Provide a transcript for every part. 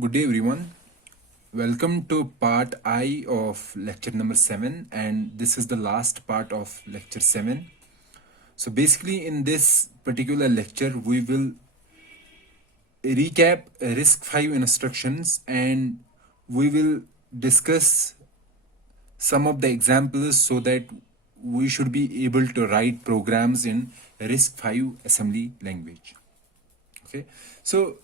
Good day, everyone. Welcome to part I of lecture number 7, and this is the last part of lecture 7. So, basically, in this particular lecture, we will recap RISC-V instructions and we will discuss some of the examples so that we should be able to write programs in RISC-V assembly language. Okay, so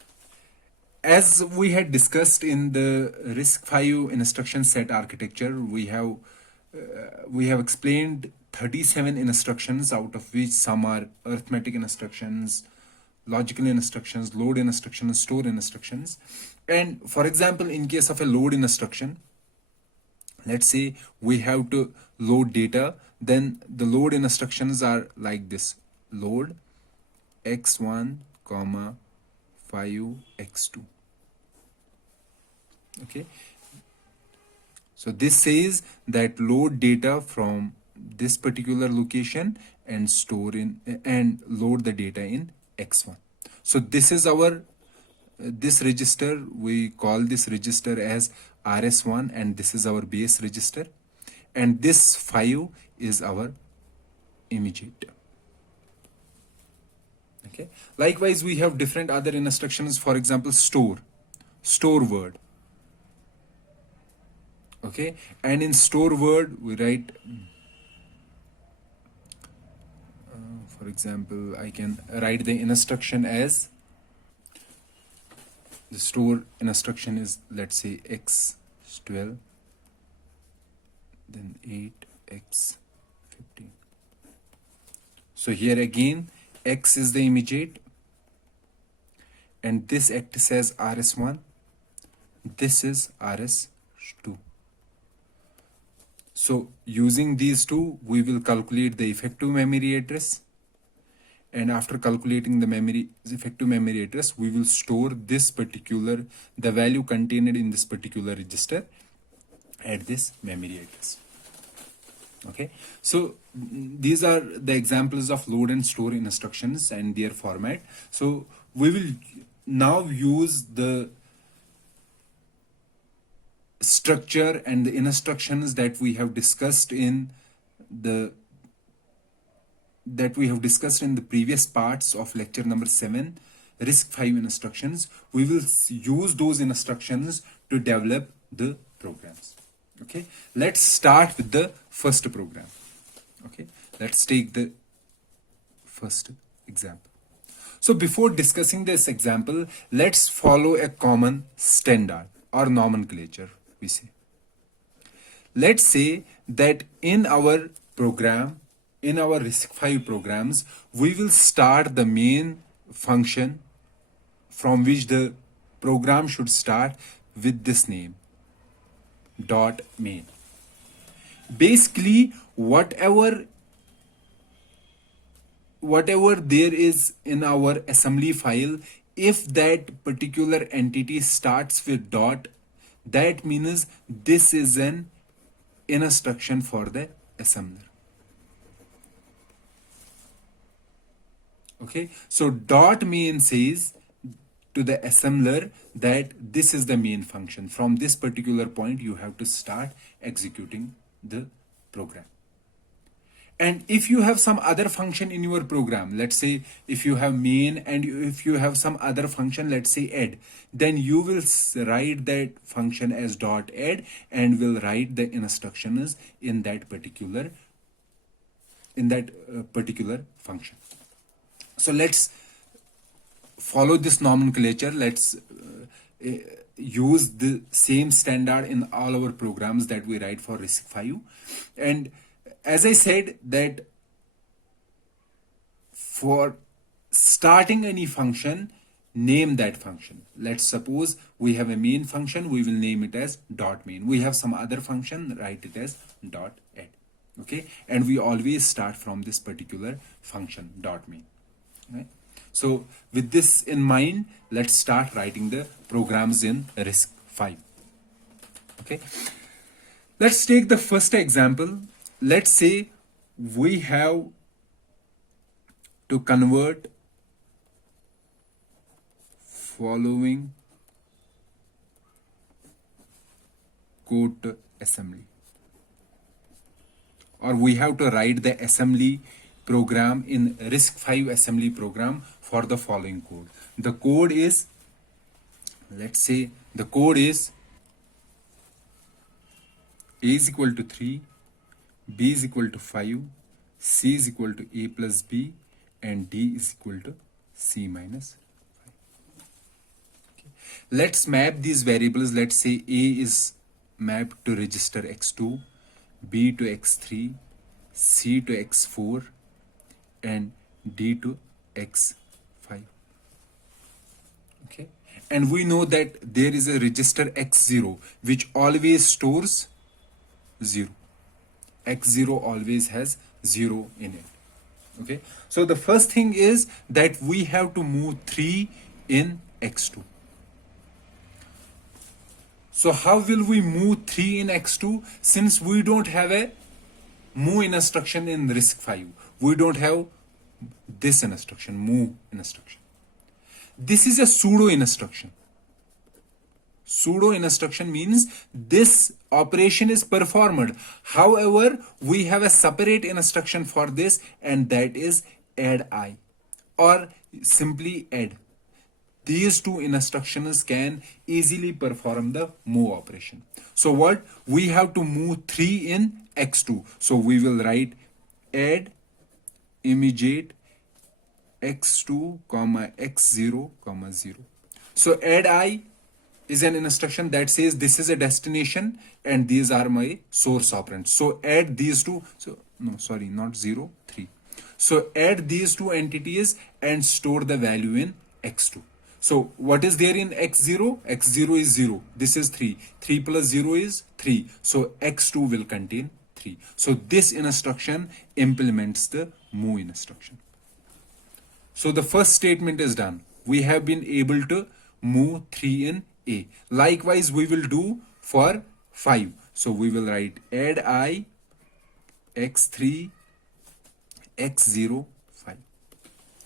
as we had discussed in the RISC-V instruction set architecture, we have explained 37 instructions, out of which some are arithmetic instructions, logical instructions, load instructions, store instructions. And for example, in case of a load instruction, let's say we have to load data, then the load instructions are like this: load x1 comma 5x2. Okay, so this says that load data from this particular location and store in and load the data in x1. So this is our this register, we call this register as rs1, and this is our base register, and this 5 is our immediate. Okay, likewise we have different other instructions. For example, store word. Okay, and in store word we write, for example, I can write the instruction as, the store instruction is, let's say, x is 12, then 8x15. So here again x is the immediate, and this acts as rs1, this is rs2. So using these two, we will calculate the effective memory address, and after calculating the effective memory address, we will store the value contained in this particular register at this memory address. Okay, so these are the examples of load and store instructions and their format. So we will now use the structure and the instructions that we have discussed in the previous parts of lecture number 7, RISC-V instructions. We will use those instructions to develop the programs. Okay, let's start with the first program. Okay, let's take the first example. So before discussing this example, let's follow a common standard or nomenclature, we say. Let's say that in our program, in our RISC-V programs, we will start the main function from which the program should start with this name, dot main. Basically, whatever there is in our assembly file, if that particular entity starts with dot, that means this is an instruction for the assembler. Okay, so dot main says to the assembler that this is the main function. From this particular point, you have to start executing the program. And if you have some other function in your program, let's say if you have main and if you have some other function, let's say add, then you will write that function as dot add and will write the instructions in that particular function. So let's follow this nomenclature. Let's use the same standard in all our programs that we write for RISC-V. And as I said, that for starting any function, name that function. Let's suppose we have a main function, we will name it as dot main. We have some other function, write it as dot add. Okay, and we always start from this particular function, dot main. Right? So with this in mind, let's start writing the programs in RISC-V. Okay, let's take the first example. Let's say we have to convert following code to assembly, or we have to write the assembly program in RISC-V assembly program for the following code. The code is, let's say the code is a is equal to 3, b is equal to 5, c is equal to a plus b, and d is equal to c minus 5. Okay. Let's map these variables. Let's say a is mapped to register x2, b to x3, c to x4, and d to x5. Okay, and we know that there is a register x0 which always stores 0. X0 always has 0 in it. Okay, so the first thing is that we have to move 3 in x2. So how will we move 3 in x2? Since we don't have a move instruction in RISC-V, we don't have this instruction, move instruction. This is a pseudo instruction. Pseudo instruction means this operation is performed. However, we have a separate instruction for this, and that is add I, or simply add. These two instructions can easily perform the move operation. So what? We have to move 3 in x2. So we will write add immediate x2 comma x0 comma 0. So add I is an instruction that says this is a destination and these are my source operands. So add these two. So no, sorry, not 0, 3. So add these two entities and store the value in x2. So what is there in x0? x0 is 0. This is 3. 3 plus 0 is 3. So x2 will contain 3. So this instruction implements the move instruction. So the first statement is done. We have been able to move 3 in A. Likewise, we will do for 5. So we will write add I x3 x0 5.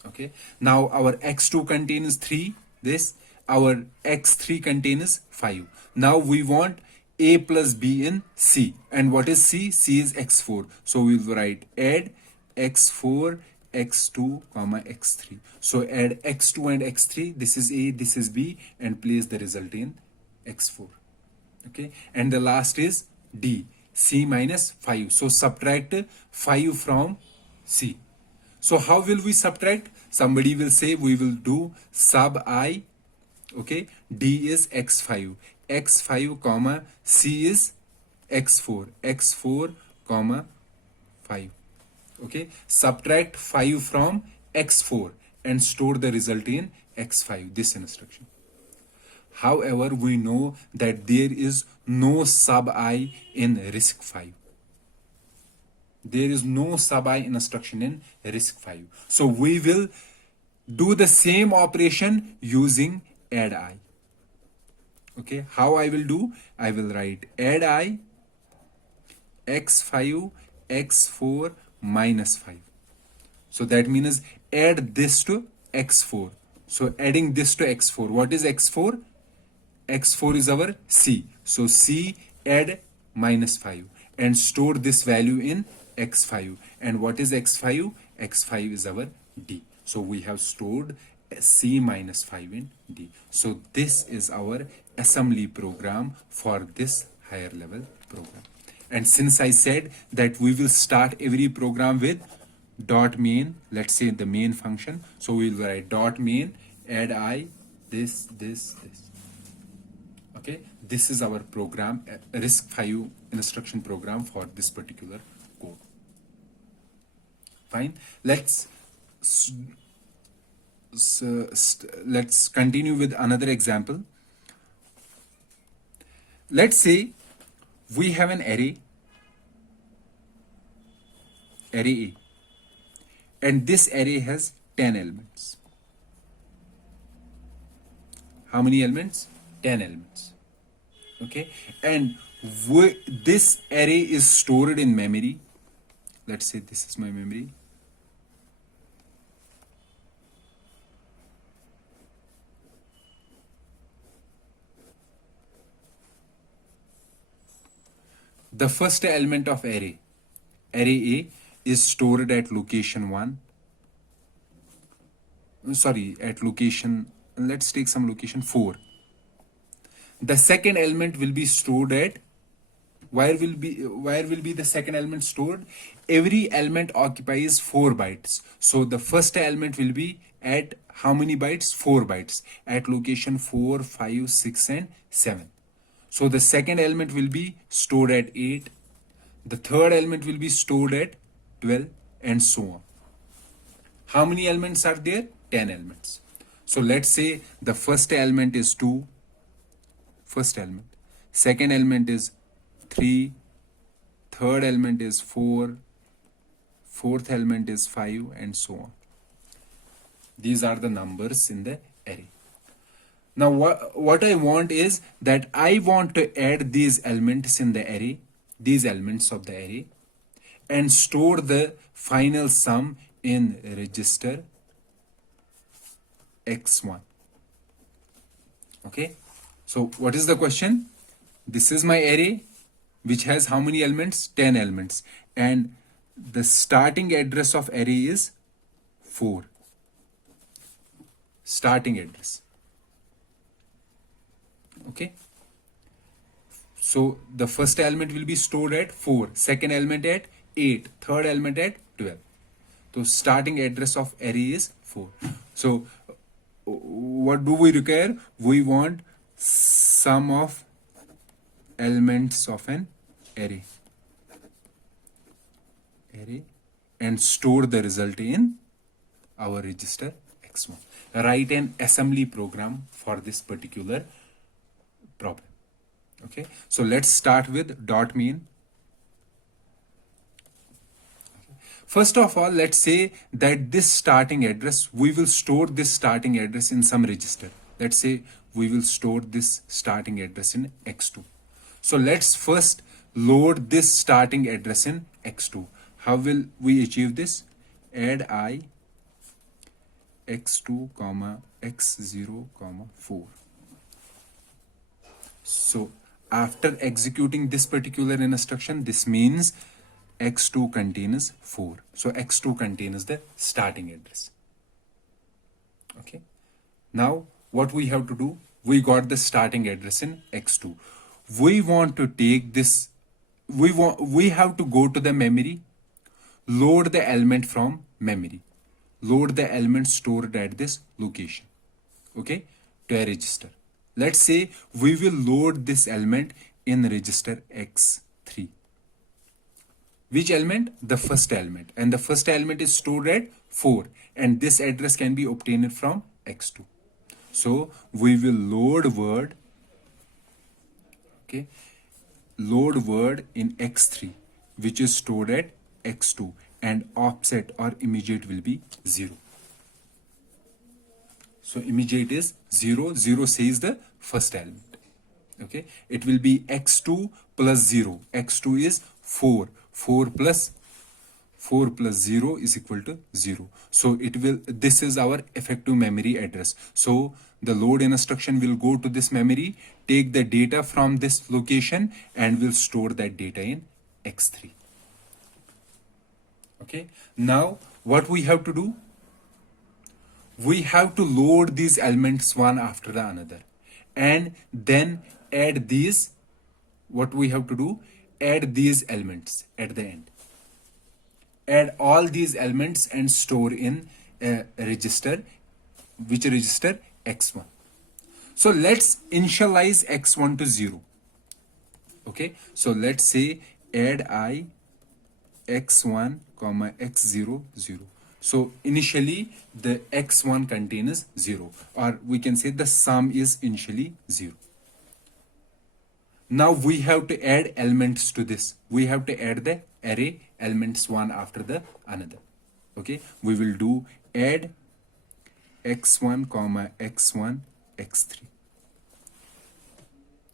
Okay. Now our x2 contains 3. This our x3 contains 5. Now we want A plus B in C. And what is C? C is x4. So we will write add x4 x2 comma x3. So add x2 and x3. This is A, this is B, and place the result in x4. Okay, and the last is D, C minus 5. So subtract 5 from C. So how will we subtract? Somebody will say we will do sub I. Okay, D is x5, x5 comma C is x4, x4 comma 5. Okay, subtract 5 from x4 and store the result in x5, this instruction. However, we know that there is no sub I in RISC-V. There is no sub I instruction in RISC-V. So we will do the same operation using add I. Okay, how I will do? I will write add I x5 x4 minus 5. So that means add this to x4. So adding this to x4. What is x4? x4 is our C. So C add minus 5 and store this value in x5. And what is x5? x5 is our D. So we have stored C minus 5 in D. So this is our assembly program for this higher level program. And since I said that we will start every program with dot main, let's say the main function. So we will write dot main, add I, this. Okay, this is our program, RISC-V instruction program for this particular code. Fine. Let's continue with another example. Let's say we have an array A, and this array has 10 elements. How many elements? 10 elements. Okay, and this array is stored in memory. Let's say this is my memory. the first element of array A is stored at location 1. Sorry, at location, let's take some location 4. The second element will be stored at, where will be the second element stored? Every element occupies 4 bytes. So the first element will be at how many bytes? 4 bytes at location 4, 5, 6 and 7. So the second element will be stored at 8. The third element will be stored at 12 and so on. How many elements are there? 10 elements. So let's say the first element is 2. First element. Second element is 3. Third element is 4. Fourth element is 5 and so on. These are the numbers in the array. Now what I want is that I want to add these elements in the array, these elements of the array, and store the final sum in register x1. Okay, so what is the question? This is my array which has how many elements? 10 elements, and the starting address of array is 4. Starting address. Okay, so the first element will be stored at 4, second element at 8, third element at 12. So starting address of array is 4. So what do we require? We want sum of elements of an array and store the result in our register x1. Write an assembly program for this particular problem. Okay, so let's start with dot main. First of all, let's say that this starting address, we will store this starting address in some register. Let's say we will store this starting address in x2. So let's first load this starting address in x2. How will we achieve this? Add I x2 comma x0 comma 4. So after executing this particular instruction, this means x2 contains 4. So x2 contains the starting address. Okay, now what we have to do? We got the starting address in x2. We want to take this, we have to go to the memory, load the element from memory, load the element stored at this location, okay, to a register. Let's say we will load this element in register x3. Which element? The first element, and the first element is stored at 4, and this address can be obtained from x2. So we will load word, okay, load word in x3, which is stored at x2, and offset or immediate will be 0. So immediate is 0. 0 says the first element. Okay, it will be x2 plus 0. x2 is 4. 4 plus 0 is equal to 0. So it will, this is our effective memory address. So the load instruction will go to this memory, take the data from this location, and will store that data in x3. Okay, now what we have to do? We have to load these elements one after the another, and then add these. What we have to do? Add these elements at the end. Add all these elements and store in a register. Which register? x1. So let's initialize x1 to 0. Okay, so let's say add I x1 comma x0 0. So initially the x1 contains 0, or we can say the sum is initially 0. Now we have to add elements to this. We have to add the array elements one after the another. Okay, we will do add x1 comma x1 x3.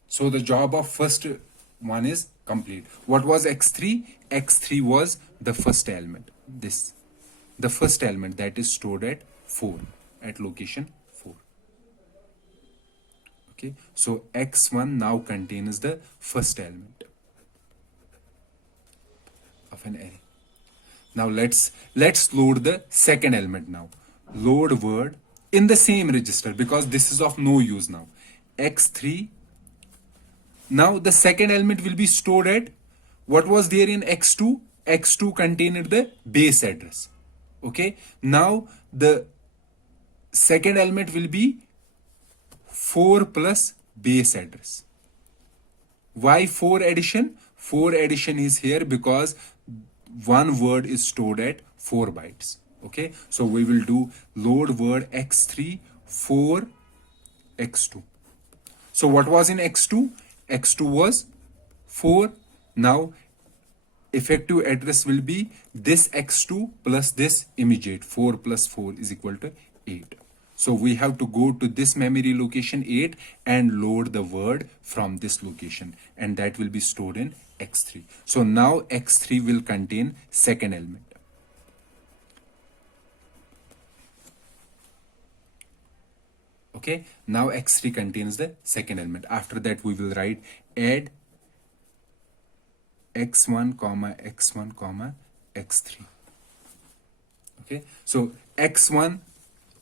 So the job of first one is complete. What was x3? x3 was the first element. This, the first element that is stored at 4, at location 4. Okay, so x1 now contains the first element. of an array. Now let's load the second element now. Load word in the same register, because this is of no use now. X3. Now the second element will be stored at what was there in X2. X2 contained the base address. Okay. Now the second element will be 4 plus base address. Why 4 addition? 4 addition is here because one word is stored at 4 bytes. Okay, so we will do load word x3 4 x2. So what was in x2? X2 was 4. Now effective address will be this x2 plus this immediate 4 plus 4 is equal to 8. So we have to go to this memory location 8 and load the word from this location, and that will be stored in x3. So now x3 will contain second element. Okay, now x3 contains the second element. After that we will write add x1 comma x1 comma x3. Okay, so x1,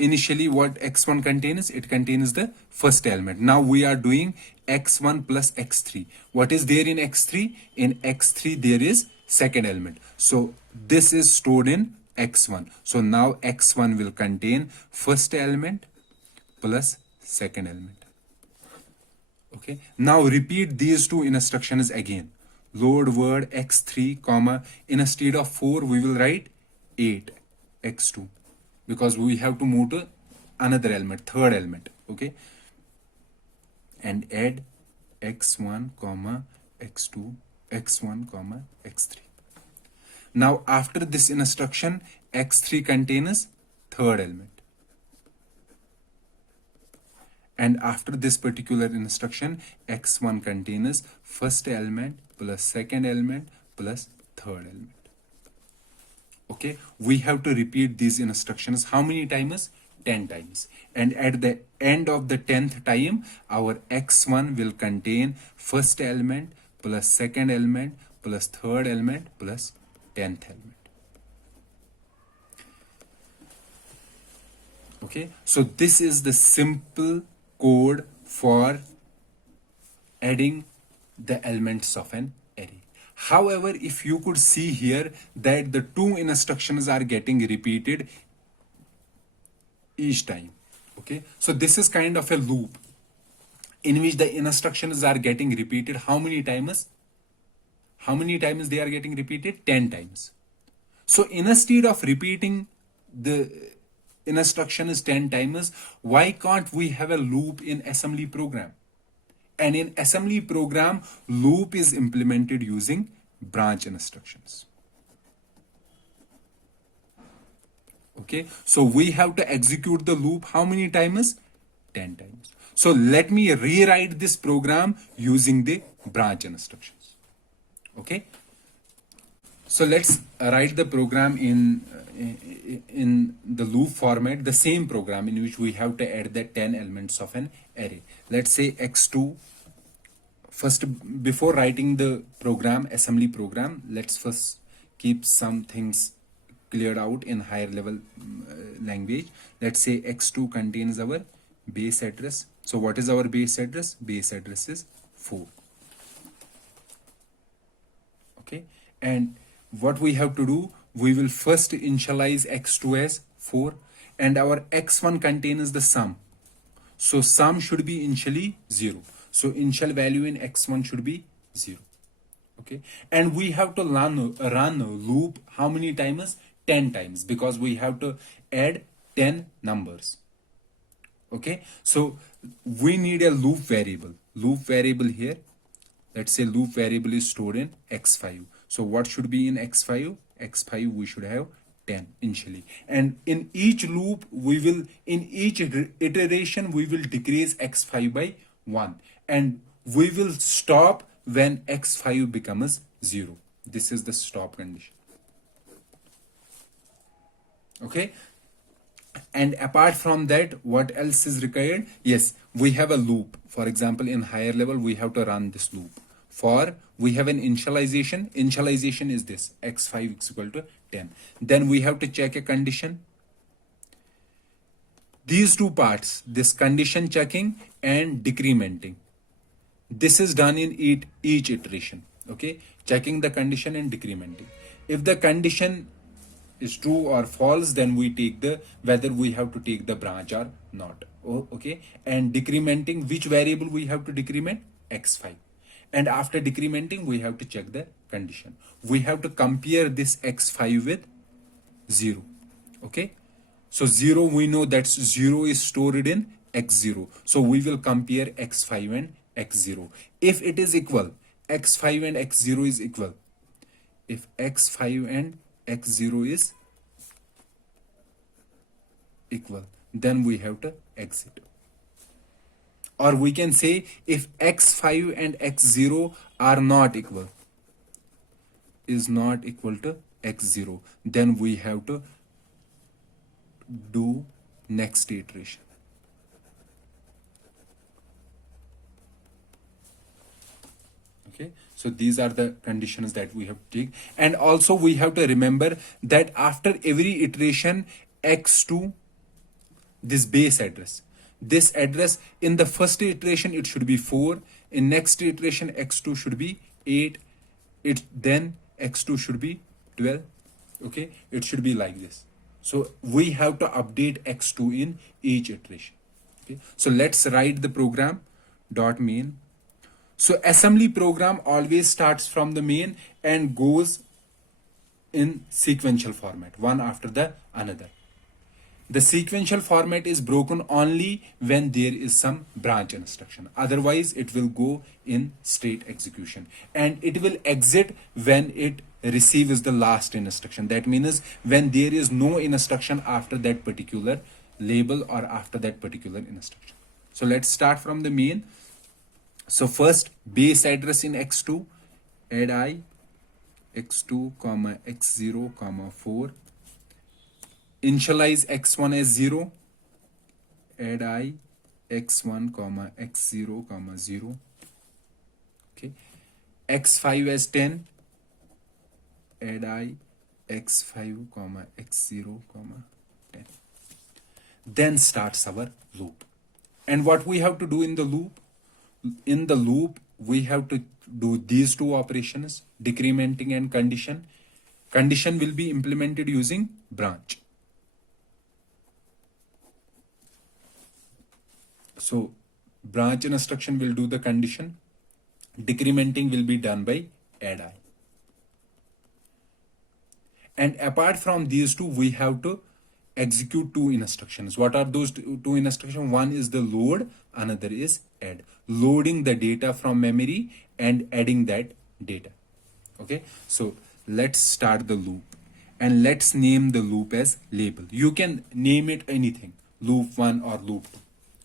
initially what x1 contains, it contains the first element. Now we are doing x1 plus x3. What is there in x3? In x3 there is second element. So this is stored in x1. So now x1 will contain first element plus second element. Okay, now repeat these two instructions again. Load word x3 comma, instead of 4 we will write 8 x2, because we have to move to another element, third element. Okay, and add x1 comma x2, x1 comma x3. Now after this instruction x3 contains third element, and after this particular instruction x1 contains first element plus second element plus third element. Okay, we have to repeat these instructions how many times? 10 times. And at the end of the 10th time our x1 will contain first element plus second element plus third element plus 10th element. Okay, so this is the simple code for adding the elements of an array. However, if you could see here that the two instructions are getting repeated each time. Okay, so this is kind of a loop in which the instructions are getting repeated. How many times? How many times they are getting repeated? 10 times. So instead of repeating the instructions 10 times, why can't we have a loop in assembly program? And in assembly program, loop is implemented using branch instructions. Okay, so we have to execute the loop how many times? 10 times. So let me rewrite this program using the branch instructions. Okay, so let's write the program in the loop format, the same program in which we have to add the 10 elements of an array. Let's say x2. First, before writing the program, assembly program, let's first keep some things cleared out in higher level language. Let's say x2 contains our base address. So what is our base address? Base address is 4. Okay, and what we have to do, we will first initialize x2 as 4, and our x1 contains the sum. So sum should be initially 0. So initial value in x1 should be 0. Okay, and we have to run a loop how many times? 10 times, because we have to add 10 numbers. Okay, so we need a loop variable. Loop variable here, let's say loop variable is stored in x5. So what should be in x5? X5 we should have 10 initially, and in each loop we will, in each iteration we will decrease x5 by 1, and we will stop when x5 becomes 0. This is the stop condition. Okay, and apart from that, what else is required? Yes, we have a loop. For example, in higher level we have to run this loop. For we have an initialization. Initialization is this, x5 is equal to 10. Then we have to check a condition. These two parts, this condition checking and decrementing, this is done in each iteration. Okay, checking the condition and decrementing. If the condition is true or false, then we take the whether we have to take the branch or not. Okay, and decrementing, which variable we have to decrement? X5. And after decrementing, we have to check the condition. We have to compare this x5 with 0. Okay, so 0, we know that 0 is stored in x0, so we will compare x5 and x0. If it is equal, x5 and x0 is equal, if x5 and x0 is equal, then we have to exit. Or we can say if x5 and x0 are not equal, is not equal to x0, then we have to do next iteration. Okay, so these are the conditions that we have to take. And also we have to remember that after every iteration, x2, this base address, this address in the first iteration it should be 4, in next iteration x2 should be 8, then x2 should be 12. Okay, it should be like this. So we have to update x2 in each iteration. Okay, so let's write the program dot main. So assembly program always starts from the main and goes in sequential format, one after the another. The sequential format is broken only when there is some branch instruction. Otherwise, it will go in straight execution. And it will exit when it receives the last instruction. That means when there is no instruction after that particular label or after that particular instruction. So let's start from the main. So first, base address in x2, add I, x2, x0, 4. Initialize x1 as 0, add I, x1, x0, 0. Okay, x5 as 10, add I, x5, x0, 10. Then starts our loop. And what we have to do in the loop? In the loop, we have to do these two operations, decrementing and condition. Condition will be implemented using branch. So branch instruction will do the condition. Decrementing will be done by add I. And apart from these two, we have to execute two instructions. What are those two instructions? One is the load, another is add. Loading the data from memory and adding that data. Okay, so let's start the loop and let's name the loop as label. You can name it anything, loop 1 or loop 2.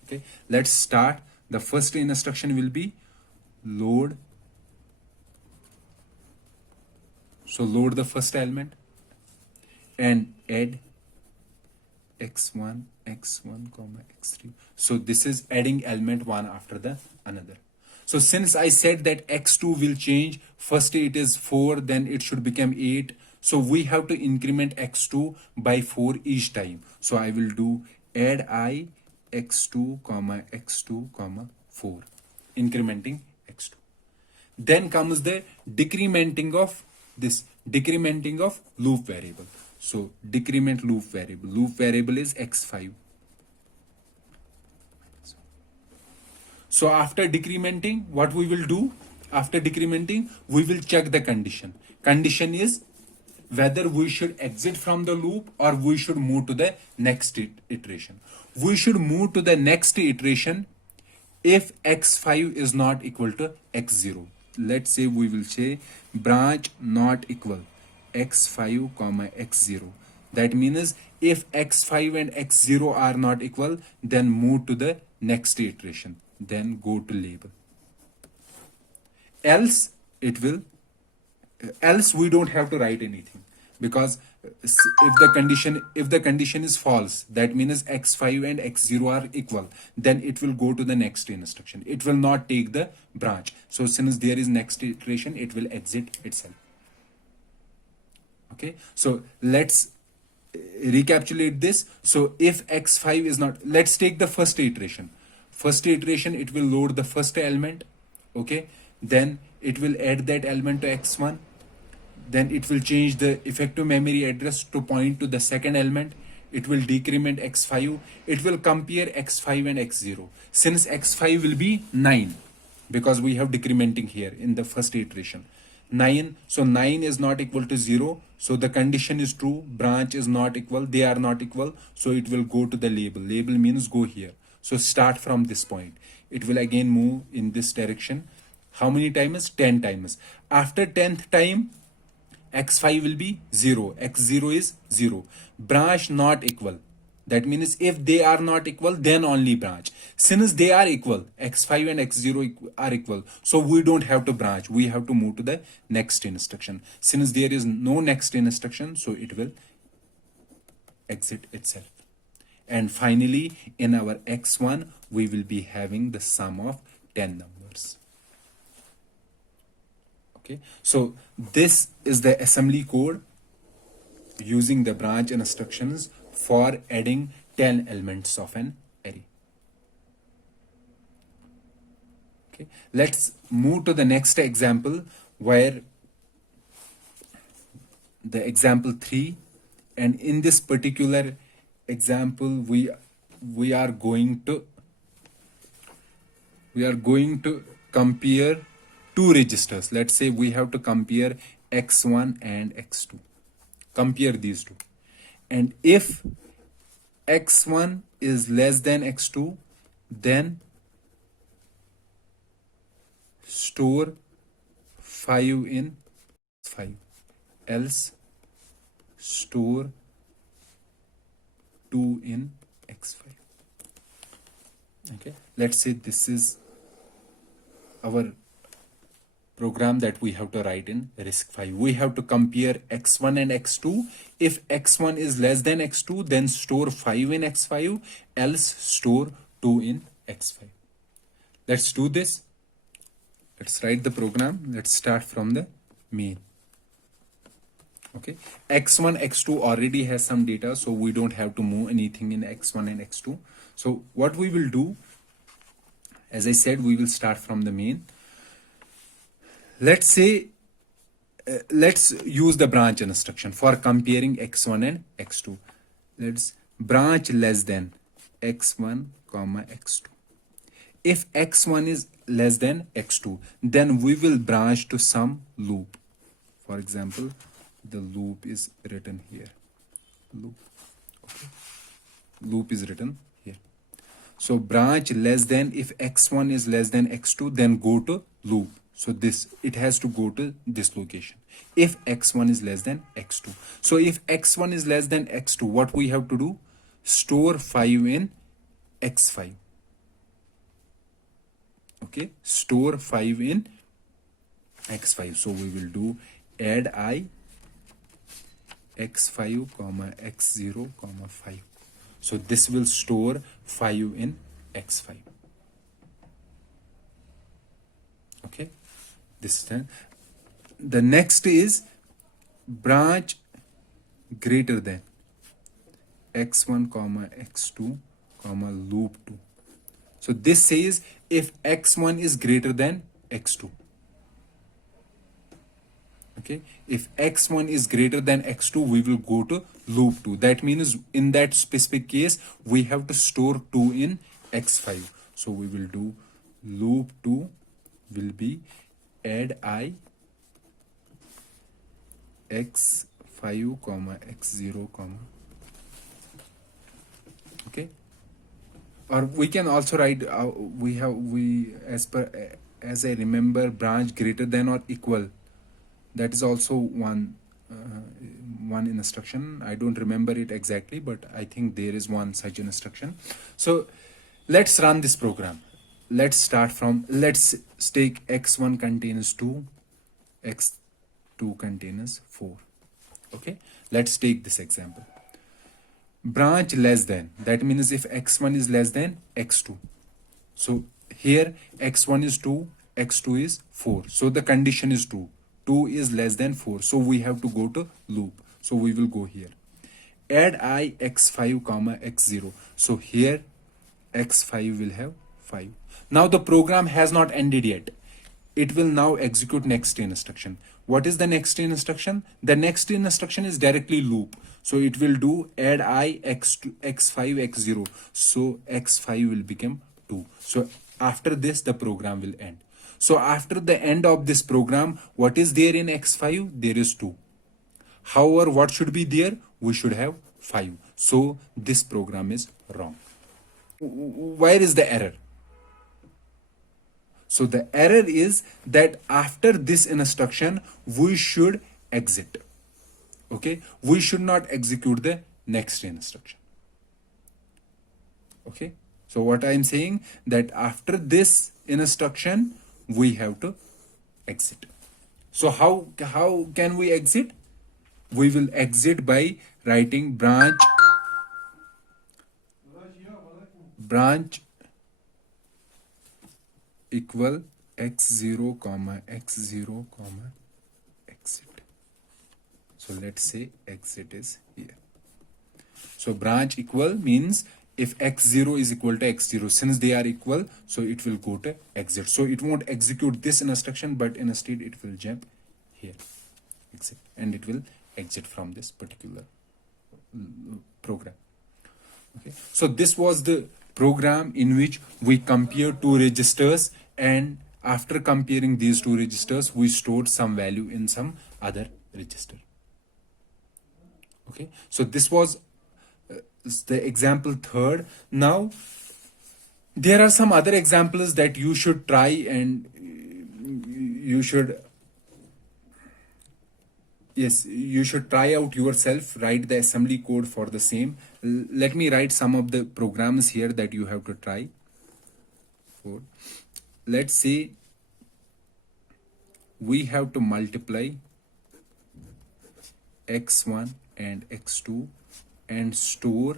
Okay, let's start. The first instruction will be load. So load the first element and add x1, x3. So this is adding element one after the another. So since I said that x2 will change, first it is 4, then it should become 8. So we have to increment x2 by 4 each time. So I will do add I, x2, x2, 4, incrementing x2. Then comes the decrementing of this, decrementing of loop variable. So decrement loop variable. Loop variable is x5. So after decrementing, what we will do? After decrementing, we will check the condition. Condition is whether we should exit from the loop or we should move to the next iteration. We should move to the next iteration if x5 is not equal to x0. Let's say we will say branch not equal x5, x0. That means if x5 and x0 are not equal, then move to the next iteration. Then go to label. Else it will, else we don't have to write anything, because if the condition is false, that means x5 and x0 are equal, then it will go to the next instruction. It will not take the branch. So since there is next iteration, it will exit itself. Okay, so let's recapitulate this. So if x5 is not, let's take the first iteration. First iteration, it will load the first element. Okay, then it will add that element to x1. Then it will change the effective memory address to point to the second element. It will decrement x5. It will compare x5 and x0. Since x5 will be 9, because we have decrementing here in the first iteration. 9, so 9 is not equal to 0. So the condition is true. Branch is not equal. They are not equal. So it will go to the label. Label means go here. So start from this point. It will again move in this direction. How many times? 10 times. After 10th time, x5 will be 0, x0 is 0. Branch not equal. That means if they are not equal, then only branch. Since they are equal, x5 and x0 are equal, so we don't have to branch. We have to move to the next instruction. Since there is no next instruction, so it will exit itself. And finally, in our x1, we will be having the sum of 10 numbers. Okay, so this is the assembly code using the branch instructions for adding 10 elements of an array. Okay, let's move to the next example, where the example 3, and in this particular example we are going to compare two registers. Let's say we have to compare x1 and x2. Compare these two. And if x1 is less than x2, then store 5 in 5. Else store 2 in x5. Okay, let's say this is our program that we have to write in RISC-V. We have to compare x1 and x2. If x1 is less than x2, then store 5 in x5, else store 2 in x5. Let's do this. Let's write the program. Let's start from the main. Okay, x1, x2 already has some data, so we don't have to move anything in x1 and x2. So what we will do, as I said, we will start from the main. Let's say, let's use the branch instruction for comparing x1 and x2. Let's branch less than x1 comma x2. If x1 is less than x2, then we will branch to some loop. For example, the loop is written here. Loop. Okay. Loop is written here. So branch less than, if x1 is less than x2, then go to loop. So this, it has to go to this location if x1 is less than x2. So if x1 is less than x2, what we have to do? Store 5 in x5. Okay, store 5 in x5. So we will do add I x5 comma x0 comma 5. So this will store 5 in x5. Okay, this is done. The next is branch greater than x1 comma x2 comma loop 2. So this says if x1 is greater than x2. Okay, if x1 is greater than x2, we will go to loop 2. That means in that specific case, we have to store 2 in x5. So we will do loop 2 will be add I x5 comma x0 comma. Okay, or we can also write as I remember, branch greater than or equal. That is also one instruction. I don't remember it exactly, but I think there is one such instruction. So let's run this program. Let's start from, let's take x1 contains 2, x2 contains 4. Okay, let's take this example. Branch less than, that means if x1 is less than x2. So here x1 is 2, x2 is 4. So the condition is 2. 2 is less than 4. So we have to go to loop. So we will go here. Add I x5 comma x0. So here x5 will have 5. Now the program has not ended yet. It will now execute next instruction. What is the next instruction? The next instruction is directly loop. So it will do add I x2, x5 x0. So x5 will become 2. So after this the program will end. So after the end of this program, what is there in x5? There is 2. However, what should be there? We should have 5. So this program is wrong. Where is the error? So the error is that after this instruction, we should exit. Okay, we should not execute the next instruction. Okay, so what I am saying, that after this instruction, we have to exit. So how can we exit? We will exit by writing branch equal x0 comma x0 comma exit. So let's say exit is here. So branch equal means if x0 is equal to x0, since they are equal, so it will go to exit. So it won't execute this instruction, but instead it will jump here, exit, and it will exit from this particular program. Okay, so this was the program in which we compare two registers, and after comparing these two registers, we stored some value in some other register. Okay, so this was the example third. Now there are some other examples that you should try, and you should try out yourself. Write the assembly code for the same. Let me write some of the programs here that you have to try for. Let's say we have to multiply x1 and x2 and store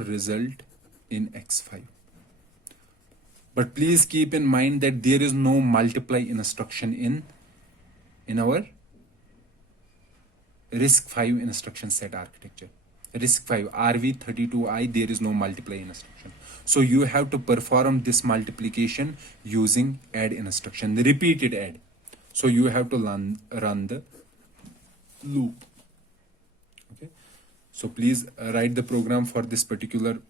result in x5. But please keep in mind that there is no multiply instruction in our RISC-V instruction set architecture. RISC-V RV32I, there is no multiply instruction. So you have to perform this multiplication using add instruction, the repeated add. So you have to run the loop. Okay. So please write the program for this particular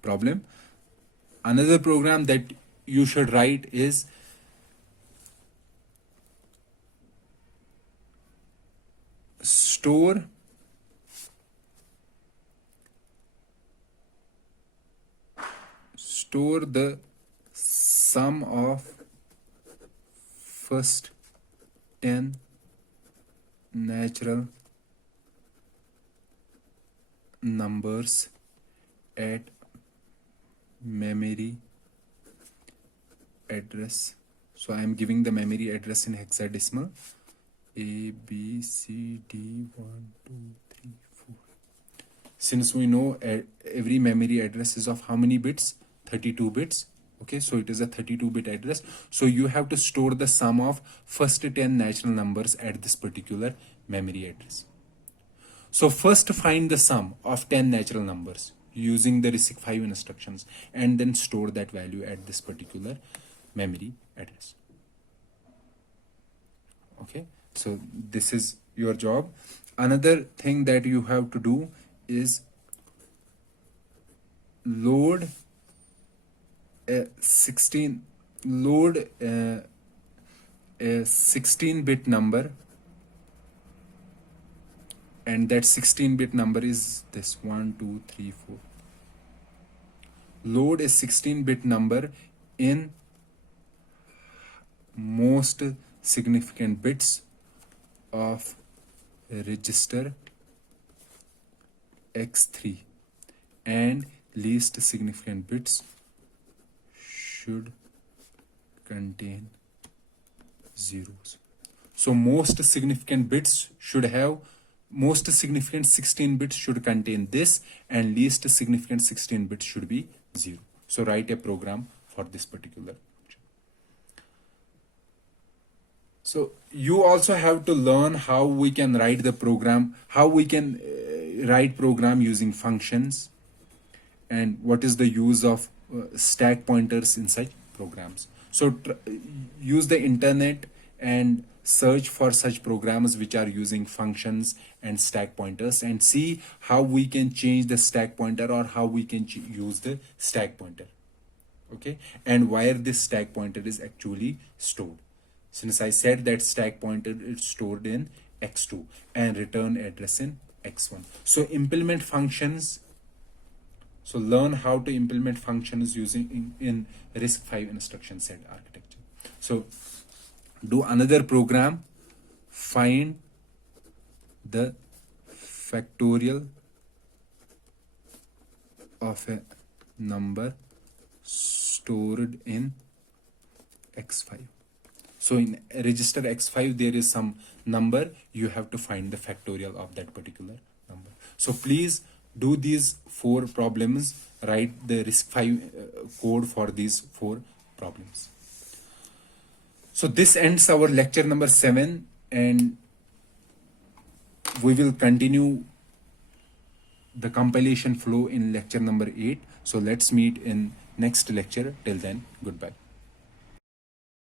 problem. Another program that you should write is store the sum of first 10 natural numbers at memory address. So I am giving the memory address in hexadecimal: A, B, C, D, 1, 2, 3, 4. Since we know every memory address is of how many bits? 32 bits. Okay, so it is a 32-bit address. So you have to store the sum of first 10 natural numbers at this particular memory address. So first find the sum of 10 natural numbers using the RISC-V instructions, and then store that value at this particular memory address. Okay, so this is your job. Another thing that you have to do is load a 16-bit number, and that 16-bit number is this 1, 2, 3, 4. Load a 16-bit number in most significant bits of register x3, and least significant bits should contain zeros. So most significant 16 bits should contain this, and least significant 16 bits should be 0. So write a program for this particular function. So you also have to learn how we can write the program, how we can write program using functions, and what is the use of stack pointers in such programs. So use the internet and search for such programs which are using functions and stack pointers, and see how we can change the stack pointer, or how we can use the stack pointer. Okay, and where this stack pointer is actually stored. Since I said that stack pointer is stored in x2 and return address in x1. So implement functions. So learn how to implement functions using in RISC-V instruction set architecture. So do another program, find the factorial of a number stored in x5. So in register x5 there is some number, you have to find the factorial of that particular number. So please do these 4 problems, write the RISC-V code for these 4 problems. So this ends our lecture number 7, and we will continue the compilation flow in lecture number 8. So let's meet in next lecture. Till then, goodbye.